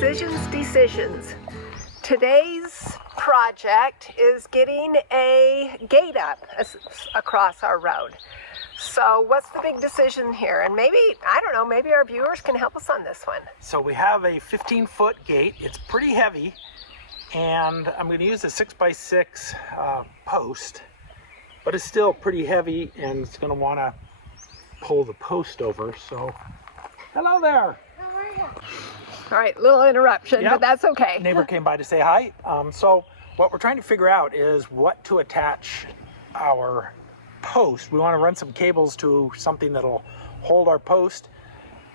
Decisions. Today's project is getting a gate up across our road. So what's the big decision here? And maybe, I don't know, maybe our viewers can help us on this one. So we have a 15-foot gate. It's pretty heavy, and I'm going to use a 6x6 post, but it's still pretty heavy, and it's going to want to pull the post over. So, hello there. How are you? All right, little interruption, Yep. but that's okay. Neighbor came by to say hi. So what we're trying to figure out is what to attach our post. We want to run some cables to something that'll hold our post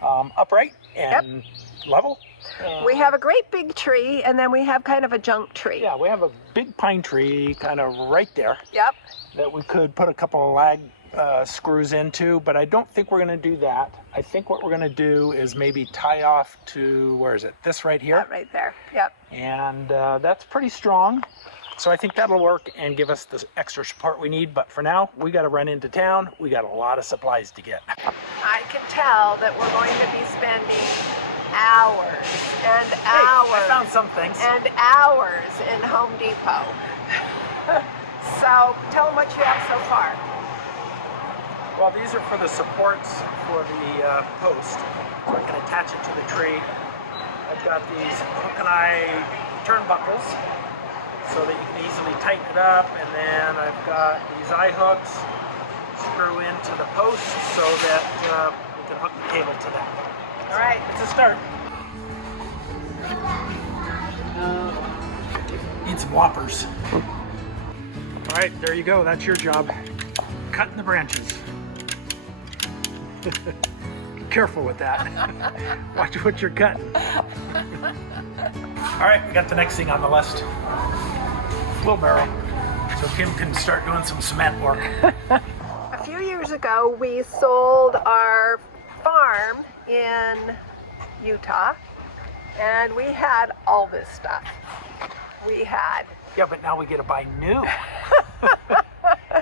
upright and level. We have a great big tree, and then we have kind of a junk tree. Yeah, we have a big pine tree kind of right there. Yep. That we could put a couple of lag screws into, but I don't think we're going to do that. I think what we're going to do is maybe tie off to, where is it? This right here. That right there. Yep. And that's pretty strong. So I think that'll work and give us the extra support we need. But for now, we got to run into town. We got a lot of supplies to get. I can tell that we're going to be spending hours and hours. I found some things. And hours in Home Depot. So tell them what you have so far. Well, these are for the supports for the post. So I can attach it to the tree. I've got these hook and eye turnbuckles so that you can easily tighten it up. And then I've got these eye hooks screw into the post so that we can hook the cable to that. All right. It's a start. Need some whoppers. All right, there you go. That's your job. Cutting the branches. Be careful with that. Watch what you're cutting. All right, we got the next thing on the list. Wheelbarrow. So Kim can start doing some cement work. A few years ago, we sold our farm in Utah, and we had all this stuff. We had... Yeah, but now we get to buy new.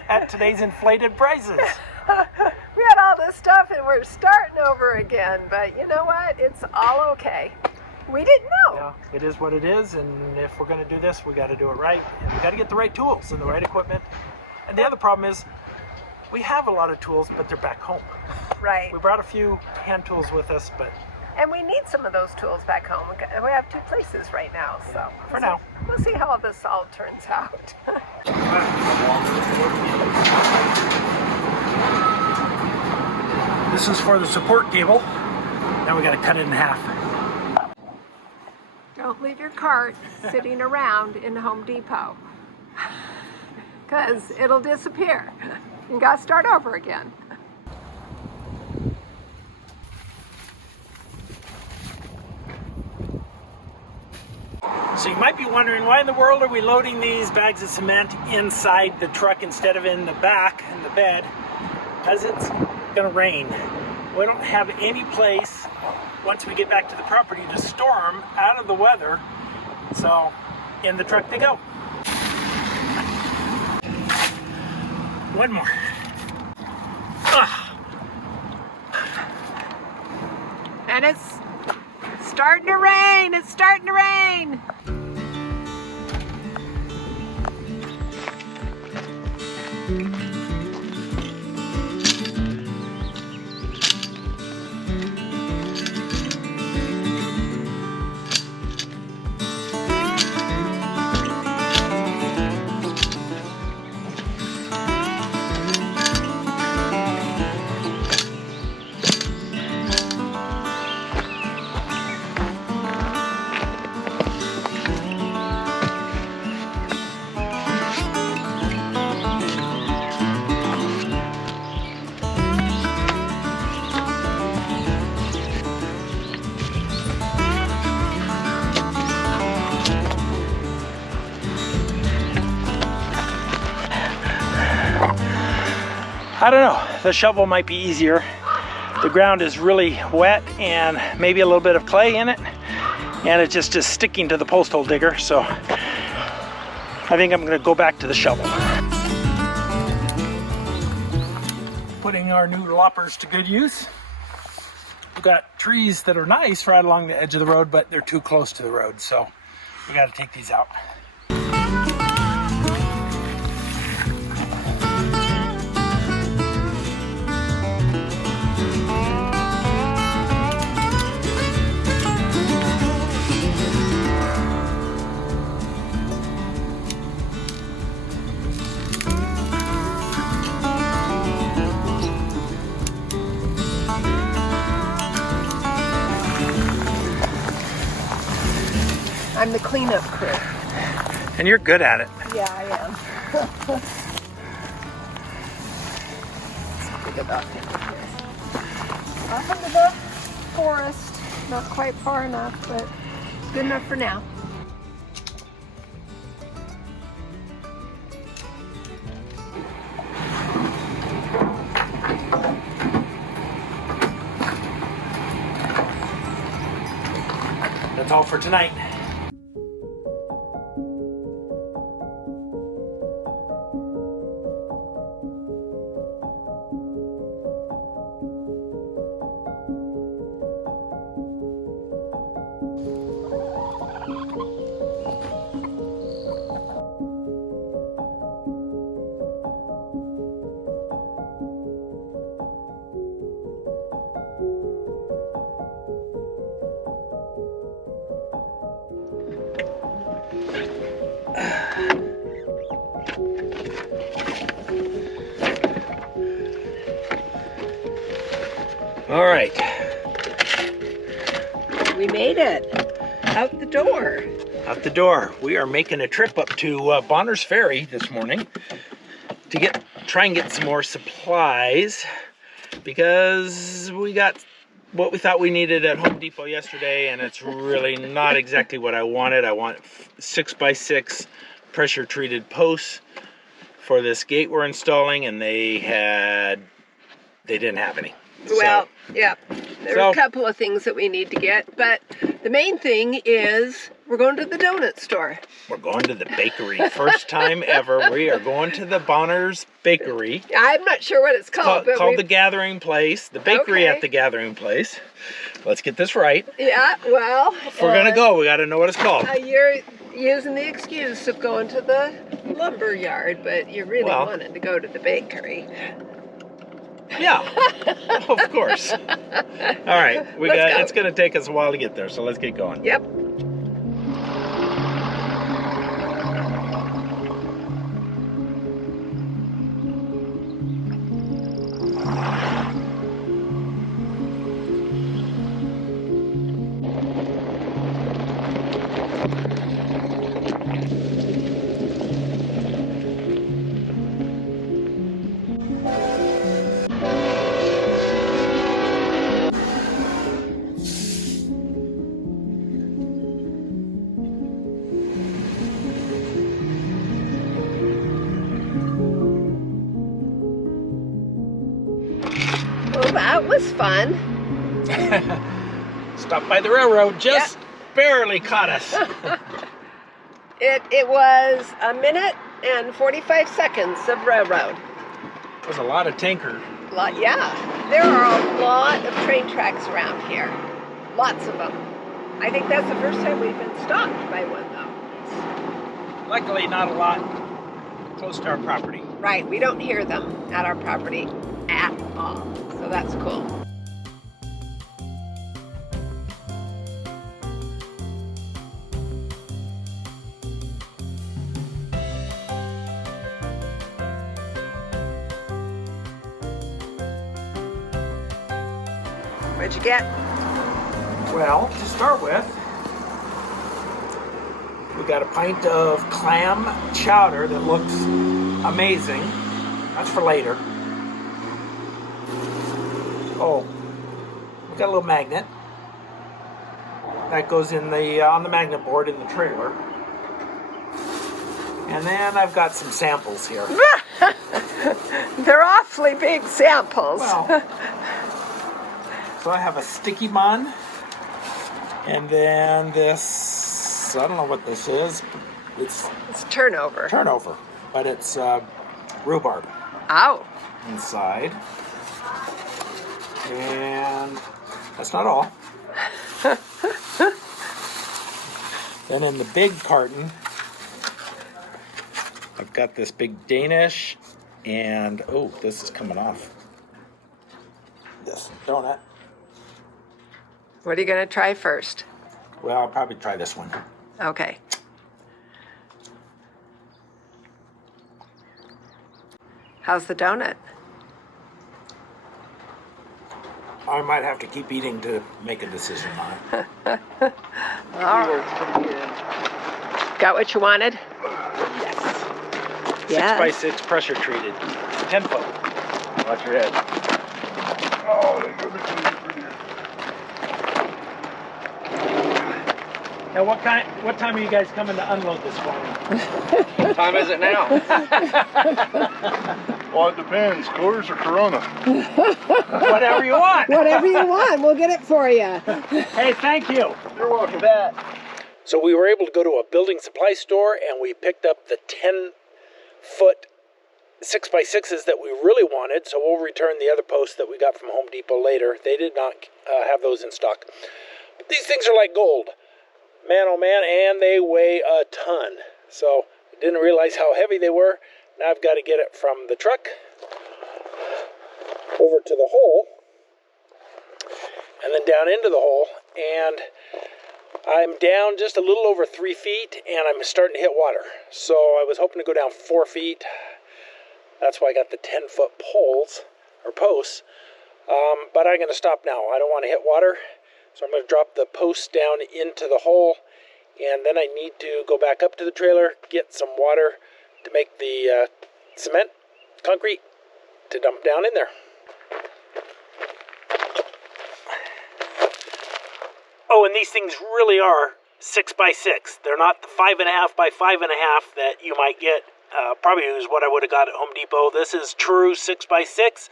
At today's inflated prices. We had all this stuff and we're starting over again, but you know what? It's all okay. We didn't know. Yeah, it is what it is, and if we're going to do this, we got to do it right, and we got to get the right tools and the right equipment. And the other problem is, we have a lot of tools, but they're back home. Right. We brought a few hand tools with us, but... And we need some of those tools back home. We have two places right now, so... Yeah, for now. We'll see how this all turns out. This is for the support cable. Now we got to cut it in half. Don't leave your cart sitting around in Home Depot, because it'll disappear. You got to start over again. So you might be wondering, why in the world are we loading these bags of cement inside the truck instead of in the back, in the bed? Because it's going to rain. We don't have any place, once we get back to the property, to store them out of the weather. So in the truck they go. One more. And it's starting to rain. It's starting to rain. I don't know, the shovel might be easier. The ground is really wet and maybe a little bit of clay in it, and it's just sticking to the post hole digger, so I think I'm going to go back to the shovel. Putting our new loppers to good use. we've got trees that are nice right along the edge of the road, but they're too close to the road, so we got to take these out. I'm the cleanup crew. And you're good at it. Yeah, I am. Let's think about it. Off into the forest. Not quite far enough, but good enough for now. That's all for tonight. All right. We made it. Out the door. Out the door. We are making a trip up to Bonner's Ferry this morning to try and get some more supplies because we got what we thought we needed at Home Depot yesterday, and it's really not exactly what I wanted. I want 6x6 pressure treated posts for this gate we're installing, and they didn't have any. Well, yeah, there are a couple of things that we need to get, but the main thing is we're going to the donut store. We're going to the bakery. First time ever. We are going to the Bonner's Bakery. I'm not sure what it's called. Called the Gathering Place. The bakery at the Gathering Place. Let's get this right. Yeah, well. If we're going to go, we got to know what it's called. You're using the excuse of going to the lumber yard, but you really wanted to go to the bakery. Yeah, of course. All right, it's going to take us a while to get there, so let's get going. Yep. Well, that was fun. Stopped by the railroad, just barely caught us. It was 1 minute and 45 seconds of railroad. It was a lot of tanker. Yeah, there are a lot of train tracks around here. Lots of them. I think that's the first time we've been stopped by one, though. Luckily, not a lot close to our property. Right, we don't hear them at our property at all. So that's cool. What'd you get? Well, to start with, we got a pint of clam chowder that looks amazing. That's for later. Oh, we got a little magnet that goes in the on the magnet board in the trailer. And then I've got some samples here. They're awfully big samples. Well, so I have a sticky bun, and then this, I don't know what this is. It's turnover. Turnover, but it's rhubarb. Ow. Inside. And That's not all. Then in the big carton, I've got this big Danish, and oh, this is coming off. This donut. What are you going to try first? Well, I'll probably try this one. Okay. How's the donut? I might have to keep eating to make a decision on it. All right. Got what you wanted? Yes. Yeah. 6x6 pressure treated. 10 foot. Watch your head. Oh, they go to Now, what time are you guys coming to unload this for me? What time is it now? Well, it depends. Coors or Corona? Whatever you want. Whatever you want, we'll get it for you. Hey, thank you. You're welcome. Bet. So we were able to go to a building supply store and we picked up the 10-foot 6x6s that we really wanted. So we'll return the other posts that we got from Home Depot later. They did not have those in stock. But these things are like gold. Man, oh man, and they weigh a ton. So I didn't realize how heavy they were. Now I've got to get it from the truck over to the hole and then down into the hole. And I'm down just a little over 3 feet and I'm starting to hit water. So I was hoping to go down 4 feet. That's why I got the 10-foot poles or posts. But I'm going to stop now. I don't want to hit water. So I'm going to drop the posts down into the hole, and then I need to go back up to the trailer, get some water to make the cement, concrete, to dump down in there. Oh, and these things really are 6x6. They're not the 5.5 by 5.5 that you might get. Probably is what I would have got at Home Depot. This is true 6x6,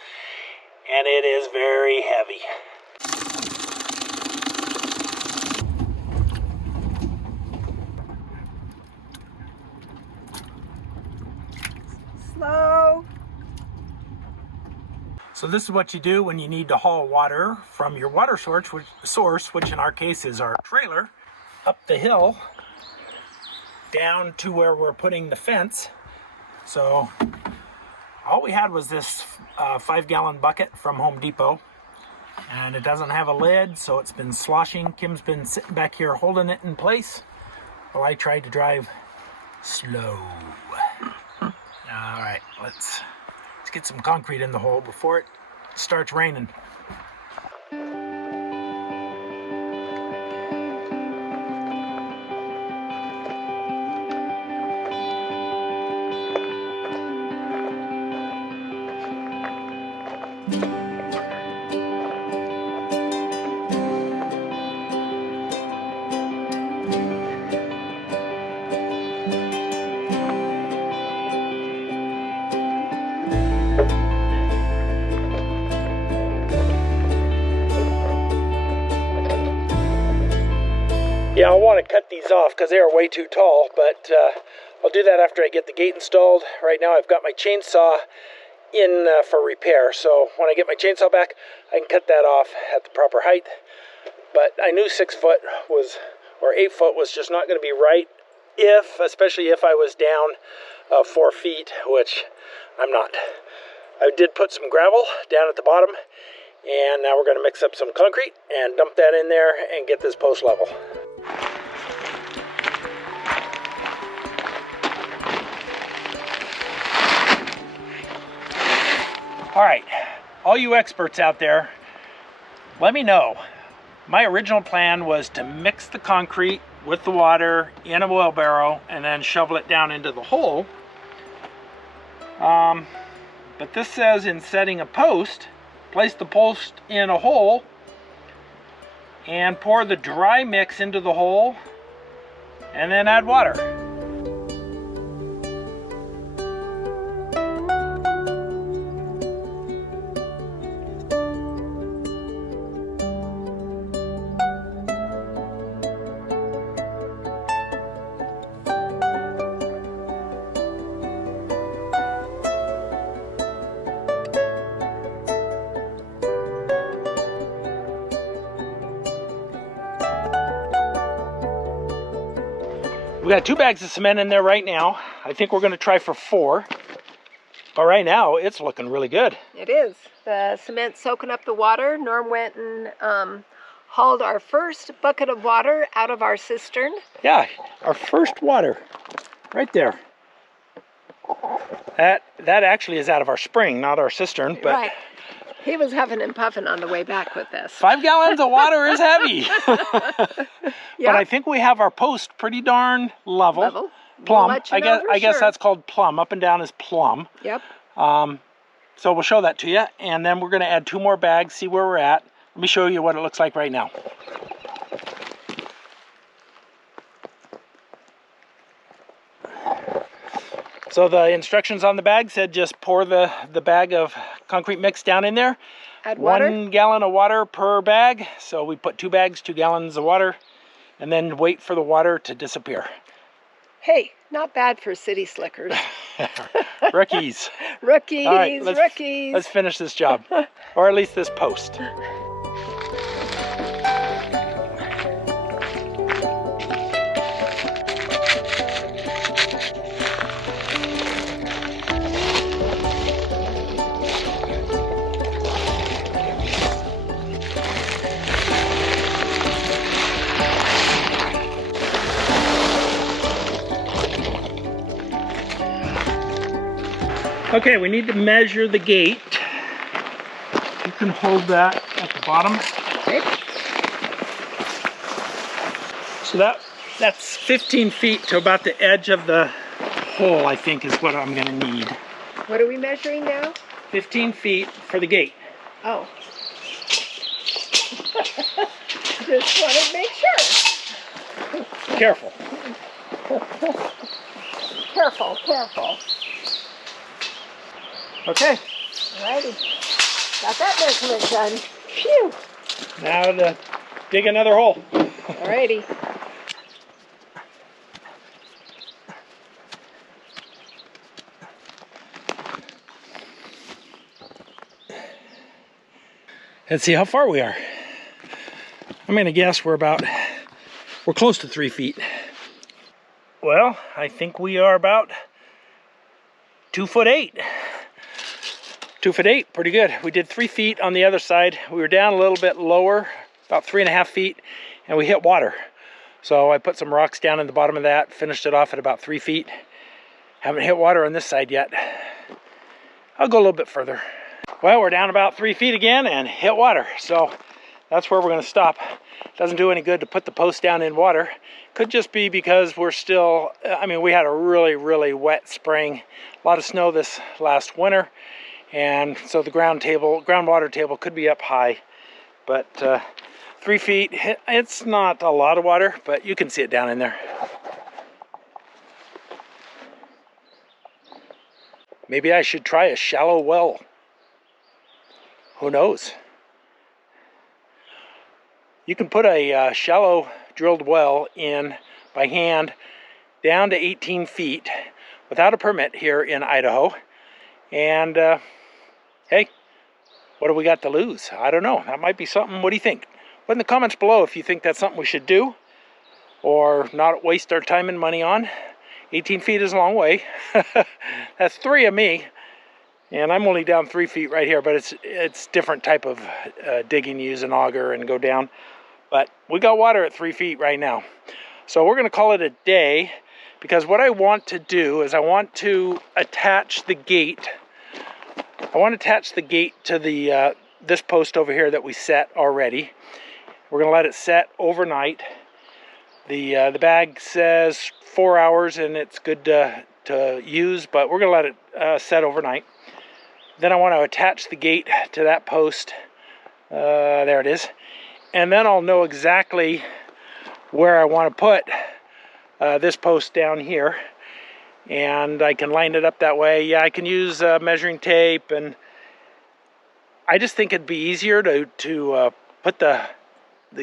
and it is very heavy. Slow. So this is what you do when you need to haul water from your water source, which in our case is our trailer, up the hill, down to where we're putting the fence. So all we had was this 5-gallon bucket from Home Depot, and it doesn't have a lid, so it's been sloshing. Kim's been sitting back here holding it in place while I tried to drive slow. All right, let's get some concrete in the hole before it starts raining. Yeah, I want to cut these off because they are way too tall, but I'll do that after I get the gate installed. Right now I've got my chainsaw in for repair, so when I get my chainsaw back, I can cut that off at the proper height. But I knew 6 foot was, or 8 foot was just not going to be right, especially if I was down 4 feet, which I'm not. I did put some gravel down at the bottom, and now we're going to mix up some concrete and dump that in there and get this post level. All right, all you experts out there, let me know. My original plan was to mix the concrete with the water in a wheelbarrow and then shovel it down into the hole. But this says in setting a post, place the post in a hole and pour the dry mix into the hole and then add water. We got 2 bags of cement in there right now. I think we're going to try for 4. But right now, it's looking really good. It is. The cement's soaking up the water. Norm went and hauled our first bucket of water out of our cistern. Yeah, our first water. Right there. That actually is out of our spring, not our cistern. But right. He was huffing and puffing on the way back with this. 5 gallons of water is heavy. Yep. But I think we have our post pretty darn level. Plumb. We'll let you know I guess sure. that's called plumb. Up and down is plumb. Yep. So we'll show that to you, and then we're going to add 2 more bags, see where we're at. Let me show you what it looks like right now. So the instructions on the bag said just pour the bag of concrete mix down in there. Add water. 1 gallon of water per bag. So we put 2 bags, 2 gallons of water, and then wait for the water to disappear. Hey, not bad for city slickers. Rookies. Rookies, All right, rookies. Let's finish this job, or at least this post. Okay, we need to measure the gate. You can hold that at the bottom. Okay. So that's 15 feet to about the edge of the hole, I think, is what I'm gonna need. What are we measuring now? 15 feet for the gate. Oh. Just want to make sure. Careful. Careful, careful. Okay. Alrighty. Got that measurement done. Phew. Now to dig another hole. Alrighty. Let's see how far we are. I'm gonna guess we're close to 3 feet. Well, I think we are about 2'8". 2'8", pretty good. We did 3 feet on the other side. We were down a little bit lower, about 3.5 feet, and we hit water. So I put some rocks down in the bottom of that, finished it off at about 3 feet. Haven't hit water on this side yet. I'll go a little bit further. Well, we're down about 3 feet again and hit water. So that's where we're gonna stop. Doesn't do any good to put the post down in water. Could just be because we're still, I mean, we had a really, really wet spring. A lot of snow this last winter. And so the groundwater table could be up high. But 3 feet, it's not a lot of water, but you can see it down in there. Maybe I should try a shallow well. Who knows? You can put a shallow drilled well in by hand down to 18 feet without a permit here in Idaho. And hey, what do we got to lose? I don't know. That might be something. What do you think? Put in the comments below if you think that's something we should do or not waste our time and money on. 18 feet is a long way. That's 3 of me. And I'm only down 3 feet right here, but it's different type of digging. You use an auger and go down. But we got water at 3 feet right now. So we're gonna call it a day, because what I want to do is I want to attach the gate. I want to attach the gate to the this post over here that we set already. We're gonna let it set overnight. The bag says 4 hours and it's good to use, but we're gonna let it set overnight. Then I want to attach the gate to that post. There it is. And then I'll know exactly where I want to put this post down here. And I can line it up that way. Yeah, I can use measuring tape, and I just think it'd be easier to put the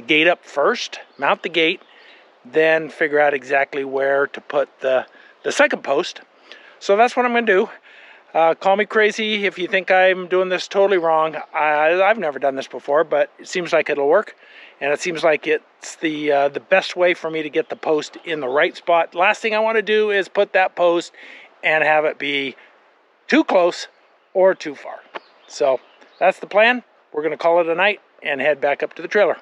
gate up first, mount the gate, then figure out exactly where to put the second post. So that's what I'm going to do. Call me crazy if you think I'm doing this totally wrong. I've never done this before, but it seems like it'll work. and it seems like it's the best way for me to get the post in the right spot. Last thing I want to do is put that post and have it be too close or too far. So that's the plan. We're going to call it a night and head back up to the trailer.